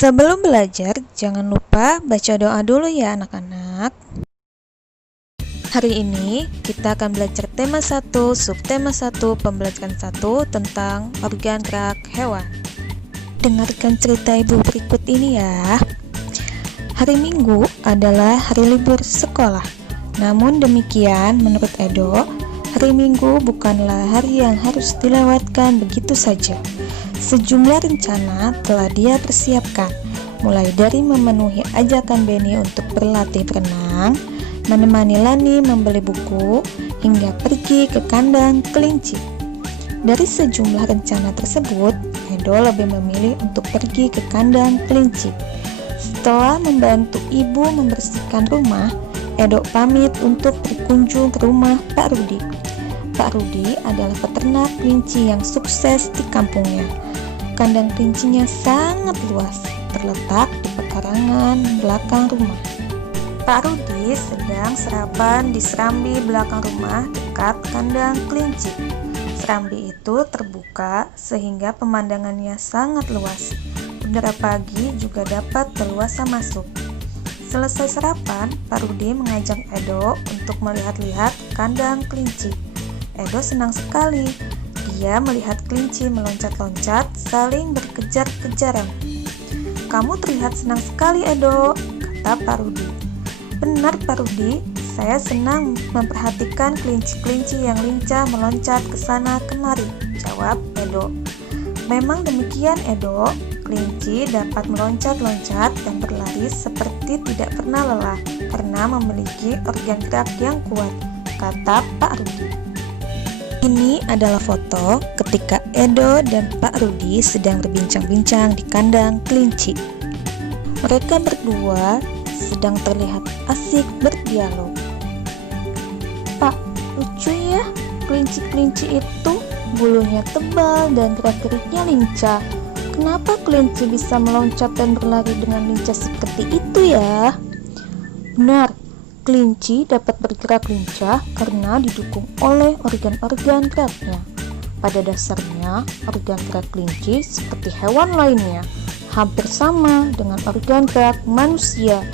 Sebelum belajar, jangan lupa baca doa dulu ya anak-anak. Hari ini kita akan belajar tema 1, subtema 1, pembelajaran 1 tentang organ gerak hewan. Dengarkan cerita ibu berikut ini ya. Hari Minggu adalah hari libur sekolah. Namun demikian, menurut Edo, hari Minggu bukanlah hari yang harus dilewatkan begitu saja. Sejumlah rencana telah dia persiapkan, mulai dari memenuhi ajakan Benny untuk berlatih berenang, menemani Lani membeli buku, hingga pergi ke kandang kelinci. Dari sejumlah rencana tersebut, Edo lebih memilih untuk pergi ke kandang kelinci. Setelah membantu ibu membersihkan rumah, Edo pamit untuk berkunjung ke rumah Pak Rudi. Pak Rudi adalah peternak kelinci yang sukses di kampungnya. Kandang kelincinya sangat luas, terletak di pekarangan belakang rumah. Pak Rudi sedang sarapan di serambi belakang rumah dekat kandang kelinci. Serambi itu terbuka sehingga pemandangannya sangat luas. Udara pagi juga dapat leluasa masuk. Selesai sarapan, Pak Rudi mengajak Edo untuk melihat-lihat kandang kelinci. Edo senang sekali. Dia melihat kelinci meloncat-loncat, saling berkejar-kejaran. "Kamu terlihat senang sekali, Edo," kata Pak Rudi. "Benar, Pak Rudi, saya senang memperhatikan kelinci-kelinci yang lincah meloncat ke sana kemari," jawab Edo. "Memang demikian, Edo. Kelinci dapat meloncat-loncat dan berlari seperti tidak pernah lelah karena memiliki organ gerak yang kuat," kata Pak Rudi. Ini adalah foto ketika Edo dan Pak Rudi sedang berbincang-bincang di kandang kelinci. Mereka berdua sedang terlihat asik berdialog. "Pak, lucu ya, kelinci-kelinci itu bulunya tebal dan gerak-geriknya lincah. Kenapa kelinci bisa meloncat dan berlari dengan lincah seperti itu ya?" "Benar, kelinci dapat bergerak lincah karena didukung oleh organ-organ geraknya. Pada dasarnya, organ gerak kelinci seperti hewan lainnya, hampir sama dengan organ gerak manusia.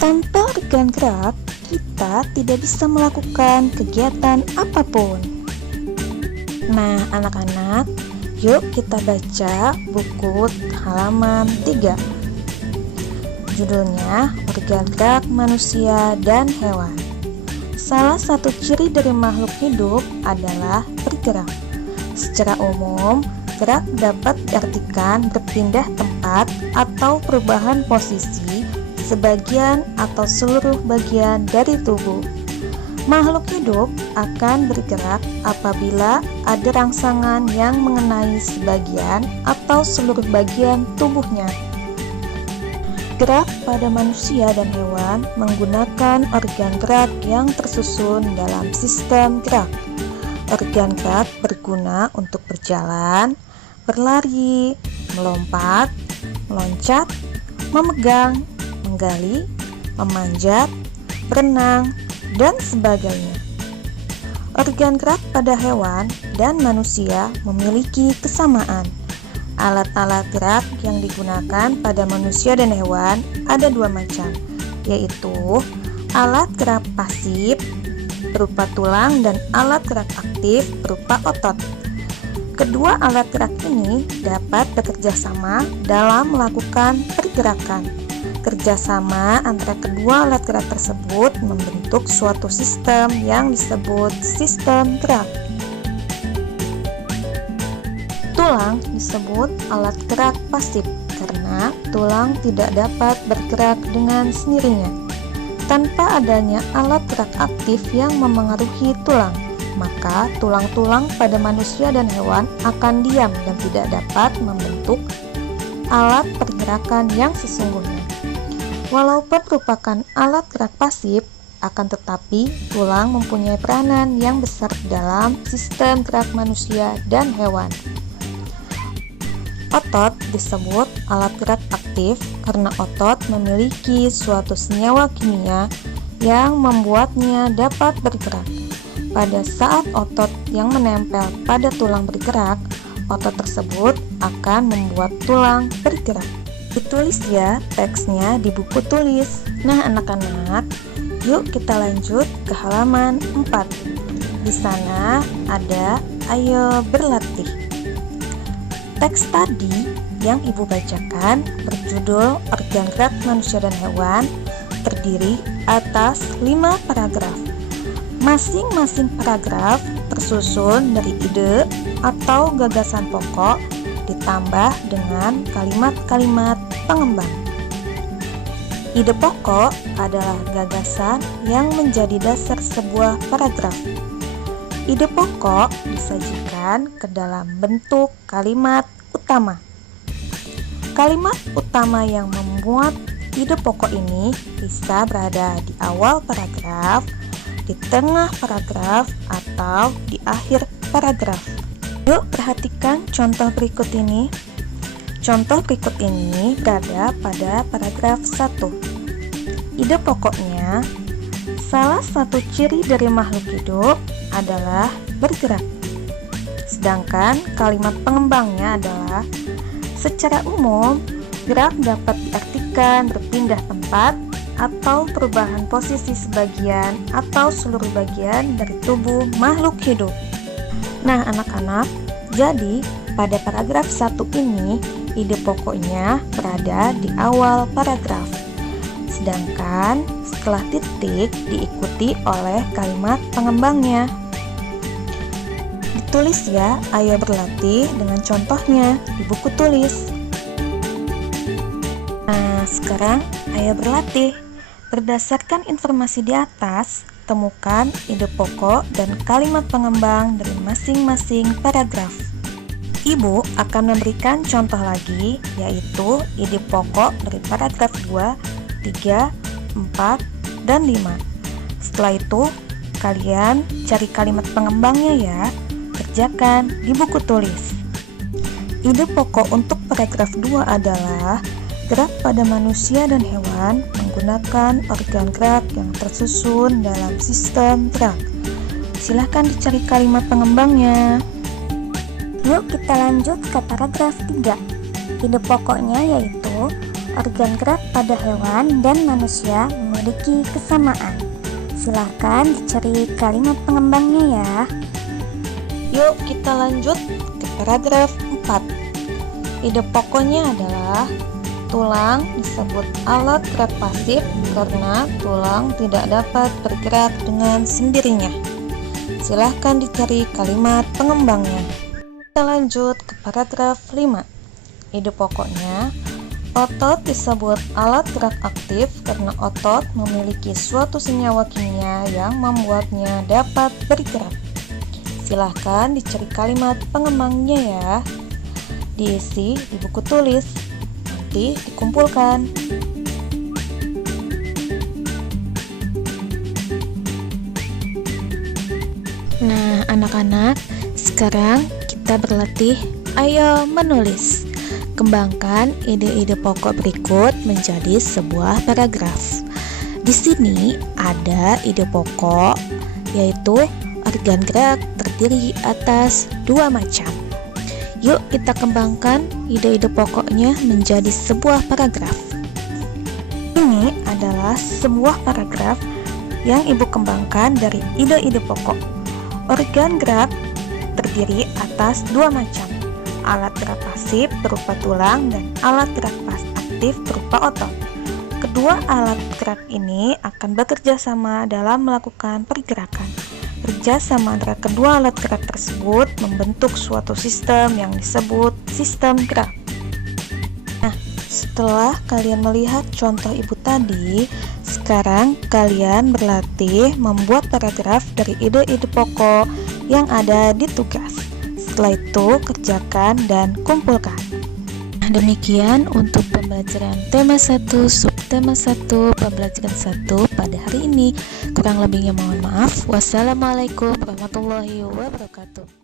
Tanpa organ gerak, kita tidak bisa melakukan kegiatan apapun." Nah, anak-anak, yuk kita baca buku halaman 3. Judulnya Organ Gerak Manusia dan Hewan. Salah satu ciri dari makhluk hidup adalah bergerak. Secara umum, gerak dapat diartikan berpindah tempat atau perubahan posisi sebagian atau seluruh bagian dari tubuh. Makhluk hidup akan bergerak apabila ada rangsangan yang mengenai sebagian atau seluruh bagian tubuhnya. Gerak pada manusia dan hewan menggunakan organ gerak yang tersusun dalam sistem gerak. Organ gerak berguna untuk berjalan, berlari, melompat, meloncat, memegang, menggali, memanjat, berenang, dan sebagainya. Organ gerak pada hewan dan manusia memiliki kesamaan. Alat-alat gerak yang digunakan pada manusia dan hewan ada dua macam, yaitu alat gerak pasif berupa tulang dan alat gerak aktif berupa otot. Kedua alat gerak ini dapat bekerja sama dalam melakukan pergerakan. Kerjasama antara kedua alat gerak tersebut membentuk suatu sistem yang disebut sistem gerak. Tulang disebut alat gerak pasif karena tulang tidak dapat bergerak dengan sendirinya. Tanpa adanya alat gerak aktif yang memengaruhi tulang, maka tulang-tulang pada manusia dan hewan akan diam dan tidak dapat membentuk alat pergerakan yang sesungguhnya. Walaupun merupakan alat gerak pasif, akan tetapi tulang mempunyai peranan yang besar dalam sistem gerak manusia dan hewan. Otot disebut alat gerak aktif karena otot memiliki suatu senyawa kimia yang membuatnya dapat bergerak. Pada saat otot yang menempel pada tulang bergerak, otot tersebut akan membuat tulang bergerak. Ditulis ya teksnya di buku tulis. Nah anak-anak, yuk kita lanjut ke halaman 4. Di sana ada ayo berlatih. Teks tadi yang ibu bacakan berjudul Organ Gerak Manusia dan Hewan, terdiri atas 5 paragraf. Masing-masing paragraf tersusun dari ide atau gagasan pokok ditambah dengan kalimat-kalimat pengembang. Ide pokok adalah gagasan yang menjadi dasar sebuah paragraf. Ide pokok disajikan ke dalam bentuk kalimat utama. Kalimat utama yang memuat ide pokok ini bisa berada di awal paragraf, di tengah paragraf, atau di akhir paragraf. Yuk perhatikan contoh berikut ini. Contoh berikut ini berada pada paragraf 1. Ide pokoknya, salah satu ciri dari makhluk hidup adalah bergerak. Sedangkan kalimat pengembangnya adalah, secara umum, gerak dapat diartikan berpindah tempat atau perubahan posisi sebagian atau seluruh bagian dari tubuh makhluk hidup. Nah anak-anak, jadi pada paragraf 1 ini ide pokoknya berada di awal paragraf. Sedangkan setelah titik diikuti oleh kalimat pengembangnya. Ditulis ya, ayo berlatih dengan contohnya di buku tulis. Nah sekarang ayo berlatih. Berdasarkan informasi di atas, temukan ide pokok dan kalimat pengembang dari masing-masing paragraf. Ibu akan memberikan contoh lagi, yaitu ide pokok dari paragraf 2, 3, 4, dan 5. Setelah itu, kalian cari kalimat pengembangnya ya, kerjakan di buku tulis. Ide pokok untuk paragraf 2 adalah gerak pada manusia dan hewan menggunakan organ gerak yang tersusun dalam sistem gerak. Silahkan dicari kalimat pengembangnya. Yuk kita lanjut ke paragraf 3. Ide pokoknya yaitu organ gerak pada hewan dan manusia memiliki kesamaan. Silahkan dicari kalimat pengembangnya ya. Yuk kita lanjut ke paragraf 4. Ide pokoknya adalah tulang disebut alat gerak pasif karena tulang tidak dapat bergerak dengan sendirinya. Silahkan dicari kalimat pengembangnya. Kita lanjut ke paragraf 5. Ide pokoknya, otot disebut alat gerak aktif karena otot memiliki suatu senyawa kimia yang membuatnya dapat bergerak. Silahkan dicari kalimat pengembangnya ya. Diisi di buku tulis. Dikumpulkan. Nah anak-anak, sekarang kita berlatih ayo menulis. Kembangkan ide-ide pokok berikut menjadi sebuah paragraf. Di sini ada ide pokok, yaitu organ gerak terdiri atas 2 macam. Yuk kita kembangkan ide-ide pokoknya menjadi sebuah paragraf. Ini adalah sebuah paragraf yang ibu kembangkan dari ide-ide pokok. Organ gerak terdiri atas 2 macam. Alat gerak pasif berupa tulang dan alat gerak aktif berupa otot. Kedua alat gerak ini akan bekerja sama dalam melakukan pergerakan. Kerja sama antara kedua alat gerak tersebut membentuk suatu sistem yang disebut sistem gerak. Nah, setelah kalian melihat contoh ibu tadi, sekarang kalian berlatih membuat paragraf dari ide-ide pokok yang ada di tugas. Setelah itu, kerjakan dan kumpulkan. Nah, demikian untuk pembelajaran tema 1, subtema 1, pembelajaran 1 pada hari ini. Kurang lebihnya mohon maaf. Wassalamualaikum warahmatullahi wabarakatuh.